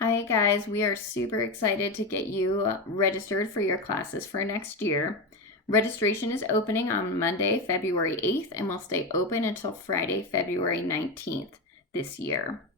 Hi guys, we are super excited to get you registered for your classes for next year. Registration is opening on Monday, February 8th, and will stay open until Friday, February 19th this year.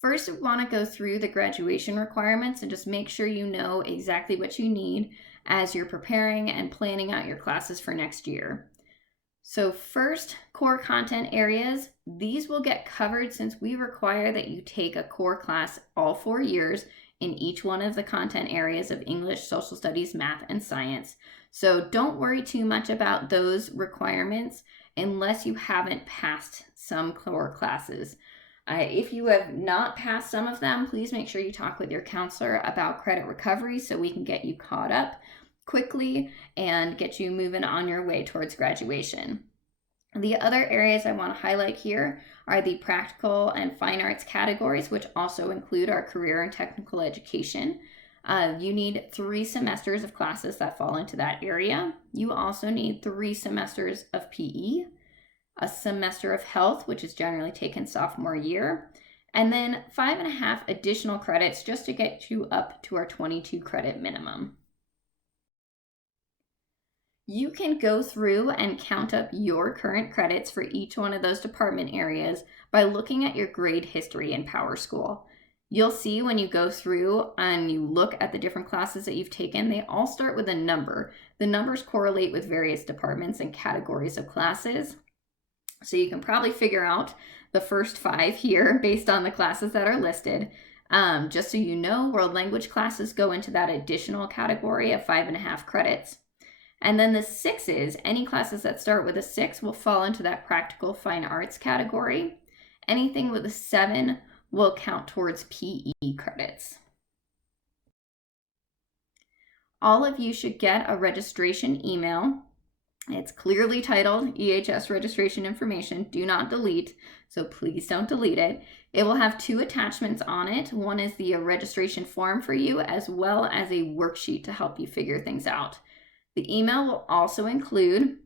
First, we want to go through the graduation requirements and just make sure you know exactly what you need as you're preparing and planning out your classes for next year. So first, core content areas. These will get covered since we require that you take a core class all 4 years in each one of the content areas of English, social studies, math, and science. So don't worry too much about those requirements unless you haven't passed some core classes. If you have not passed some of them, please make sure you talk with your counselor about credit recovery so we can get you caught up quickly and get you moving on your way towards graduation. The other areas I want to highlight here are the practical and fine arts categories, which also include our career and technical education. You need 3 semesters of classes that fall into that area. You also need 3 semesters of PE, a semester of health, which is generally taken sophomore year, and then 5.5 additional credits just to get you up to our 22 credit minimum. You can go through and count up your current credits for each one of those department areas by looking at your grade history in PowerSchool. You'll see when you go through and you look at the different classes that you've taken, they all start with a number. The numbers correlate with various departments and categories of classes. So you can probably figure out the first 5 here based on the classes that are listed. Just so you know, world language classes go into that additional category of 5.5 credits. And then the 6s, any classes that start with a 6 will fall into that practical fine arts category. Anything with a 7 will count towards PE credits. All of you should get a registration email. It's clearly titled EHS Registration Information. Do not delete, so please don't delete it. It will have 2 attachments on it. One is the registration form for you, as well as a worksheet to help you figure things out. The email will also include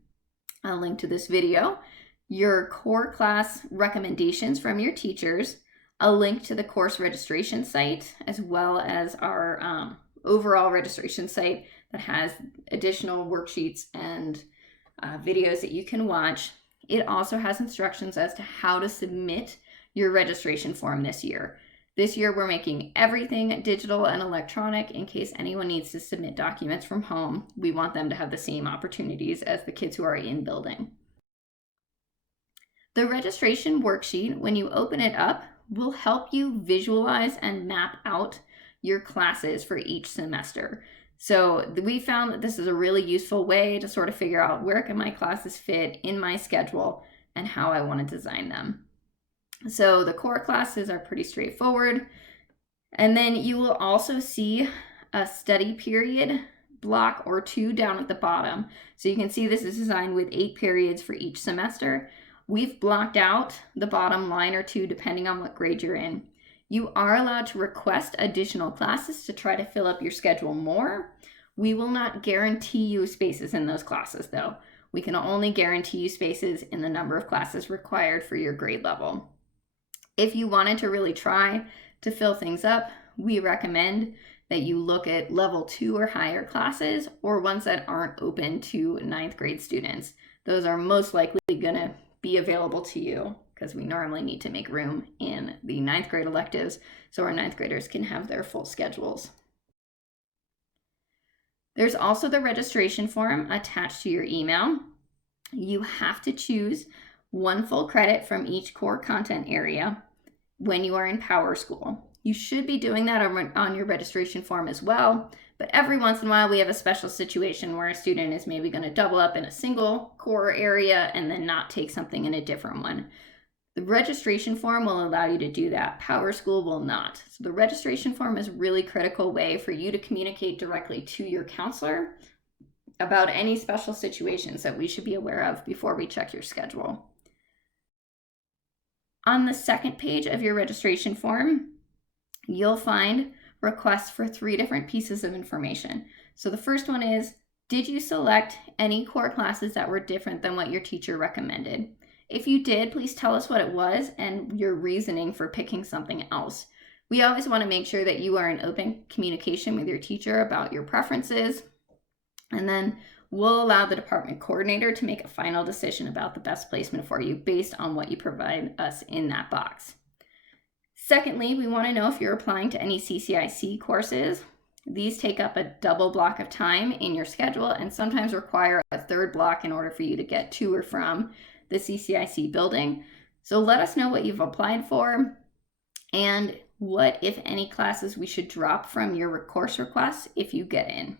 a link to this video, your core class recommendations from your teachers, a link to the course registration site, as well as our overall registration site that has additional worksheets and videos that you can watch. It also has instructions as to how to submit your registration form this year. This year, we're making everything digital and electronic in case anyone needs to submit documents from home. We want them to have the same opportunities as the kids who are in building. The registration worksheet, when you open it up, will help you visualize and map out your classes for each semester. So we found that this is a really useful way to sort of figure out where can my classes fit in my schedule and how I want to design them. So the core classes are pretty straightforward. And then you will also see a study period block or 2 down at the bottom. So you can see this is designed with 8 periods for each semester. We've blocked out the bottom line or 2 depending on what grade you're in. You are allowed to request additional classes to try to fill up your schedule more. We will not guarantee you spaces in those classes though. We can only guarantee you spaces in the number of classes required for your grade level. If you wanted to really try to fill things up, we recommend that you look at level 2 or higher classes or ones that aren't open to 9th grade students. Those are most likely going to be available to you because we normally need to make room in the 9th grade electives so our 9th graders can have their full schedules. There's also the registration form attached to your email. You have to choose 1 full credit from each core content area when you are in PowerSchool. You should be doing that on your registration form as well, but every once in a while we have a special situation where a student is maybe going to double up in a single core area and then not take something in a different one. The registration form will allow you to do that. PowerSchool will not. So the registration form is a really critical way for you to communicate directly to your counselor about any special situations that we should be aware of before we check your schedule. On the second page of your registration form, you'll find requests for 3 different pieces of information. So the first one is, did you select any core classes that were different than what your teacher recommended? If you did, please tell us what it was and your reasoning for picking something else. We always want to make sure that you are in open communication with your teacher about your preferences, and then we'll allow the department coordinator to make a final decision about the best placement for you based on what you provide us in that box. Secondly, we want to know if you're applying to any CCIC courses. These take up a double block of time in your schedule and sometimes require a third block in order for you to get to or from the CCIC building. So let us know what you've applied for and what, if any, classes we should drop from your course requests if you get in.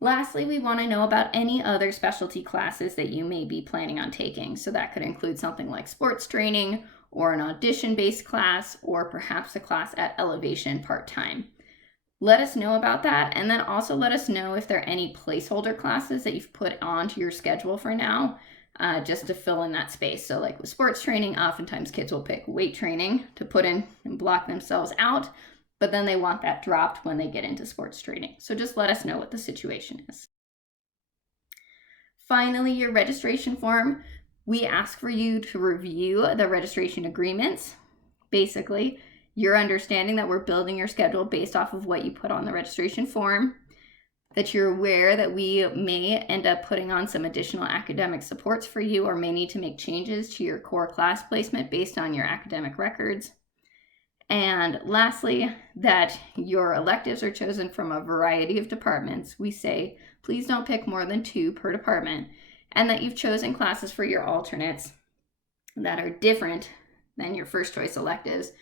Lastly, we want to know about any other specialty classes that you may be planning on taking. So that could include something like sports training or an audition-based class, or perhaps a class at Elevation part-time. Let us know about that, and then also let us know if there are any placeholder classes that you've put onto your schedule for now, just to fill in that space. So like with sports training, oftentimes kids will pick weight training to put in and block themselves out, but then they want that dropped when they get into sports training. So just let us know what the situation is. Finally, your registration form. We ask for you to review the registration agreements. Basically, you're understanding that we're building your schedule based off of what you put on the registration form, that you're aware that we may end up putting on some additional academic supports for you or may need to make changes to your core class placement based on your academic records. And lastly, that your electives are chosen from a variety of departments. We say, please don't pick more than 2 per department, and that you've chosen classes for your alternates that are different than your first choice electives,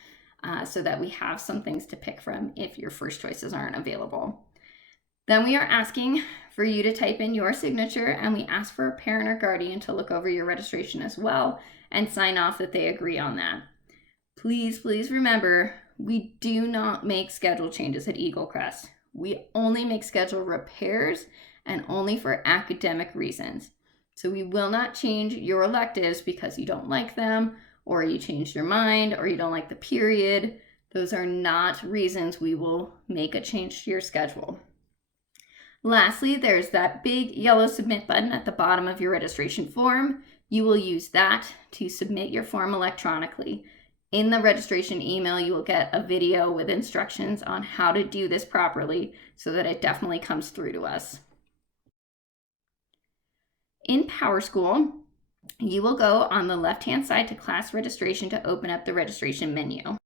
so that we have some things to pick from if your first choices aren't available. Then we are asking for you to type in your signature, and we ask for a parent or guardian to look over your registration as well and sign off that they agree on that. Please remember, we do not make schedule changes at Eagle Crest. We only make schedule repairs and only for academic reasons. So we will not change your electives because you don't like them, or you changed your mind, or you don't like the period. Those are not reasons we will make a change to your schedule. Lastly, there's that big yellow submit button at the bottom of your registration form. You will use that to submit your form electronically. In the registration email, you will get a video with instructions on how to do this properly so that it definitely comes through to us. In PowerSchool, you will go on the left-hand side to class registration to open up the registration menu.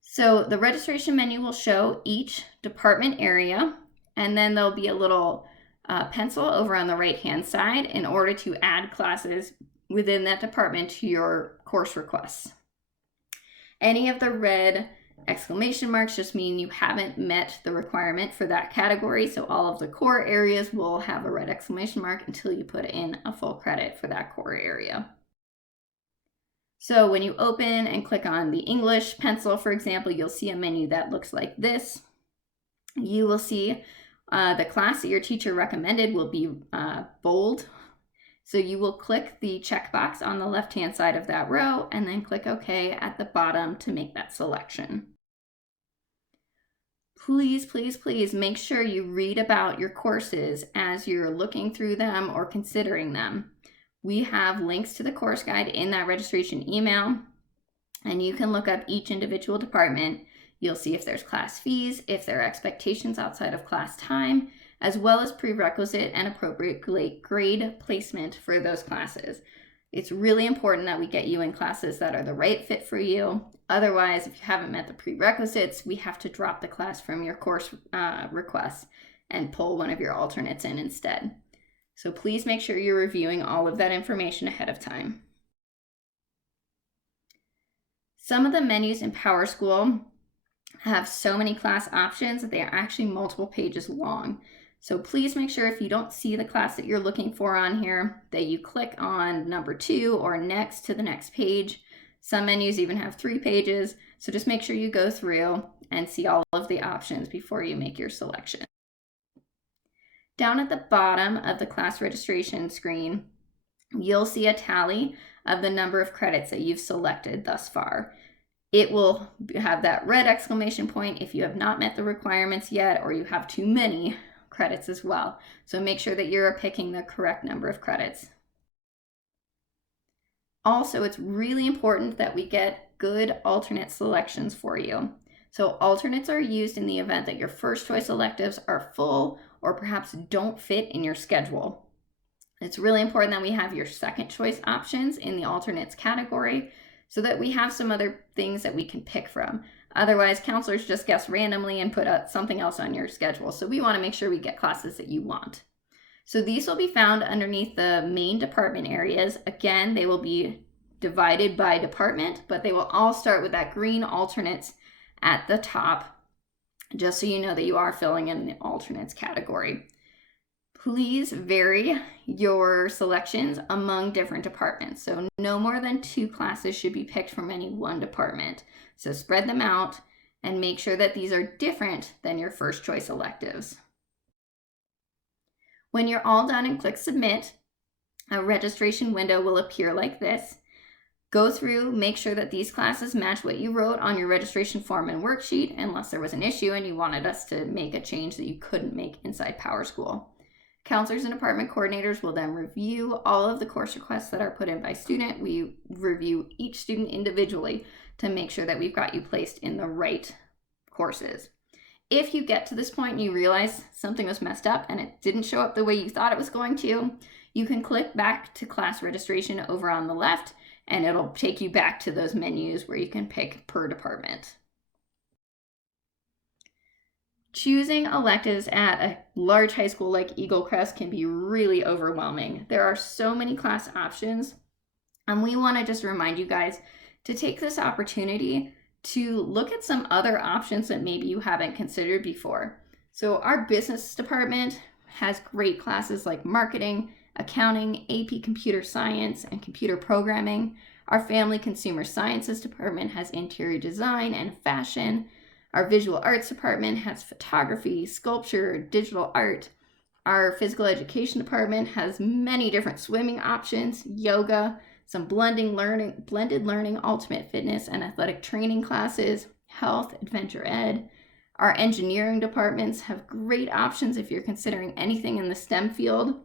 So the registration menu will show each department area, and then there'll be a little pencil over on the right-hand side in order to add classes within that department to your course requests. Any of the red exclamation marks just mean you haven't met the requirement for that category, so all of the core areas will have a red exclamation mark until you put in a full credit for that core area. So when you open and click on the English pencil, for example, you'll see a menu that looks like this. You will see the class that your teacher recommended will be bold. So you will click the checkbox on the left-hand side of that row and then click OK at the bottom to make that selection. Please make sure you read about your courses as you're looking through them or considering them. We have links to the course guide in that registration email, and you can look up each individual department. You'll see if there's class fees, if there are expectations outside of class time, as well as prerequisite and appropriate grade placement for those classes. It's really important that we get you in classes that are the right fit for you. Otherwise, if you haven't met the prerequisites, we have to drop the class from your course request and pull one of your alternates in instead. So please make sure you're reviewing all of that information ahead of time. Some of the menus in PowerSchool have so many class options that they are actually multiple pages long. So please make sure if you don't see the class that you're looking for on here, that you click on number 2 or next to the next page. Some menus even have 3 pages, so just make sure you go through and see all of the options before you make your selection. Down at the bottom of the class registration screen, you'll see a tally of the number of credits that you've selected thus far. It will have that red exclamation point if you have not met the requirements yet or you have too many credits as well. So make sure that you're picking the correct number of credits. Also, it's really important that we get good alternate selections for you. So alternates are used in the event that your first choice electives are full or perhaps don't fit in your schedule. It's really important that we have your second choice options in the alternates category so that we have some other things that we can pick from. Otherwise, counselors just guess randomly and put something else on your schedule. So we want to make sure we get classes that you want. So these will be found underneath the main department areas. Again, they will be divided by department, but they will all start with that green alternates at the top, just so you know that you are filling in the alternates category. Please vary your selections among different departments. So no more than 2 classes should be picked from any one department. So spread them out and make sure that these are different than your first choice electives. When you're all done and click submit, a registration window will appear like this. Go through, make sure that these classes match what you wrote on your registration form and worksheet, unless there was an issue and you wanted us to make a change that you couldn't make inside PowerSchool. Counselors and department coordinators will then review all of the course requests that are put in by student. We review each student individually to make sure that we've got you placed in the right courses. If you get to this point and you realize something was messed up and it didn't show up the way you thought it was going to, you can click back to class registration over on the left and it'll take you back to those menus where you can pick per department. Choosing electives at a large high school like Eagle Crest can be really overwhelming. There are so many class options, and we want to just remind you guys to take this opportunity to look at some other options that maybe you haven't considered before. So our business department has great classes like marketing, accounting, AP computer science, and computer programming. Our family consumer sciences department has interior design and fashion. Our visual arts department has photography, sculpture, digital art. Our physical education department has many different swimming options, yoga, some blended learning, ultimate fitness and athletic training classes, health, adventure ed. Our engineering departments have great options if you're considering anything in the STEM field,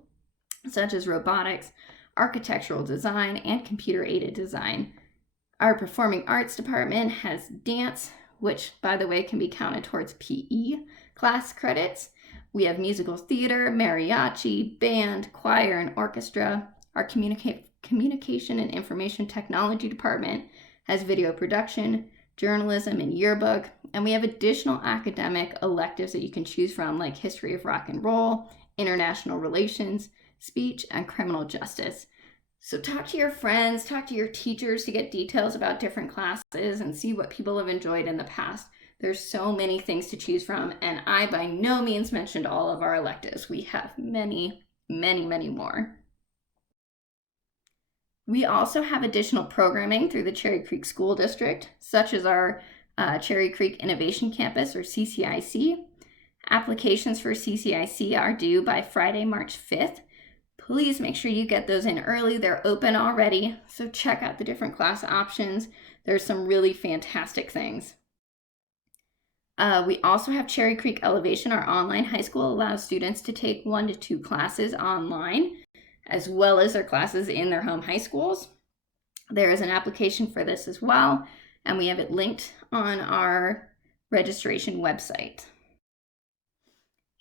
such as robotics, architectural design, and computer-aided design. Our performing arts department has dance, which, by the way, can be counted towards PE class credits. We have musical theater, mariachi, band, choir, and orchestra. Our communication and information technology department has video production, journalism, and yearbook. And we have additional academic electives that you can choose from, like history of rock and roll, international relations, speech, and criminal justice. So talk to your friends, talk to your teachers to get details about different classes and see what people have enjoyed in the past. There's so many things to choose from, and I by no means mentioned all of our electives. We have many, many, many more. We also have additional programming through the Cherry Creek School District, such as our Cherry Creek Innovation Campus, or CCIC. Applications for CCIC are due by Friday, March 5th. Please make sure you get those in early. They're open already, so check out the different class options. There's some really fantastic things. We also have Cherry Creek Elevation. Our online high school allows students to take 1 to 2 classes online, as well as their classes in their home high schools. There is an application for this as well, and we have it linked on our registration website.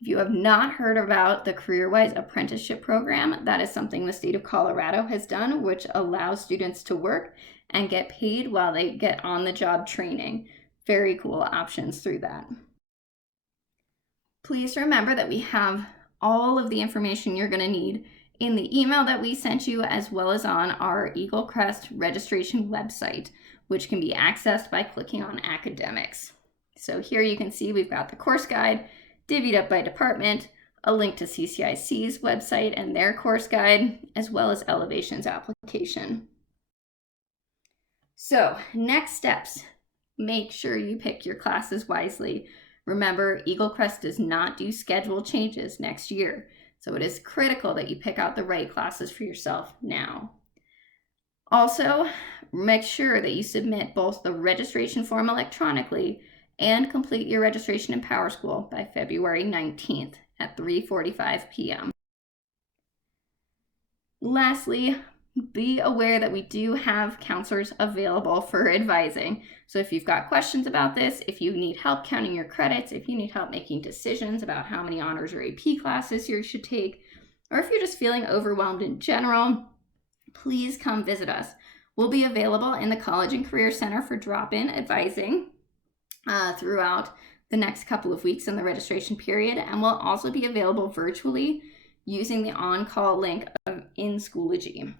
If you have not heard about the CareerWise apprenticeship program, that is something the state of Colorado has done, which allows students to work and get paid while they get on-the-job training. Very cool options through that. Please remember that we have all of the information you're going to need in the email that we sent you, as well as on our Eagle Crest registration website, which can be accessed by clicking on academics. So here you can see we've got the course guide divvied up by department, a link to CCIC's website and their course guide, as well as Elevation's application. So next steps, make sure you pick your classes wisely. Remember, Eagle Crest does not do schedule changes next year, so it is critical that you pick out the right classes for yourself now. Also, make sure that you submit both the registration form electronically and complete your registration in PowerSchool by February 19th at 3:45 p.m. Lastly, be aware that we do have counselors available for advising. So if you've got questions about this, if you need help counting your credits, if you need help making decisions about how many honors or AP classes you should take, or if you're just feeling overwhelmed in general, please come visit us. We'll be available in the College and Career Center for drop-in advising throughout the next couple of weeks in the registration period, and we'll also be available virtually using the on-call link in Schoology.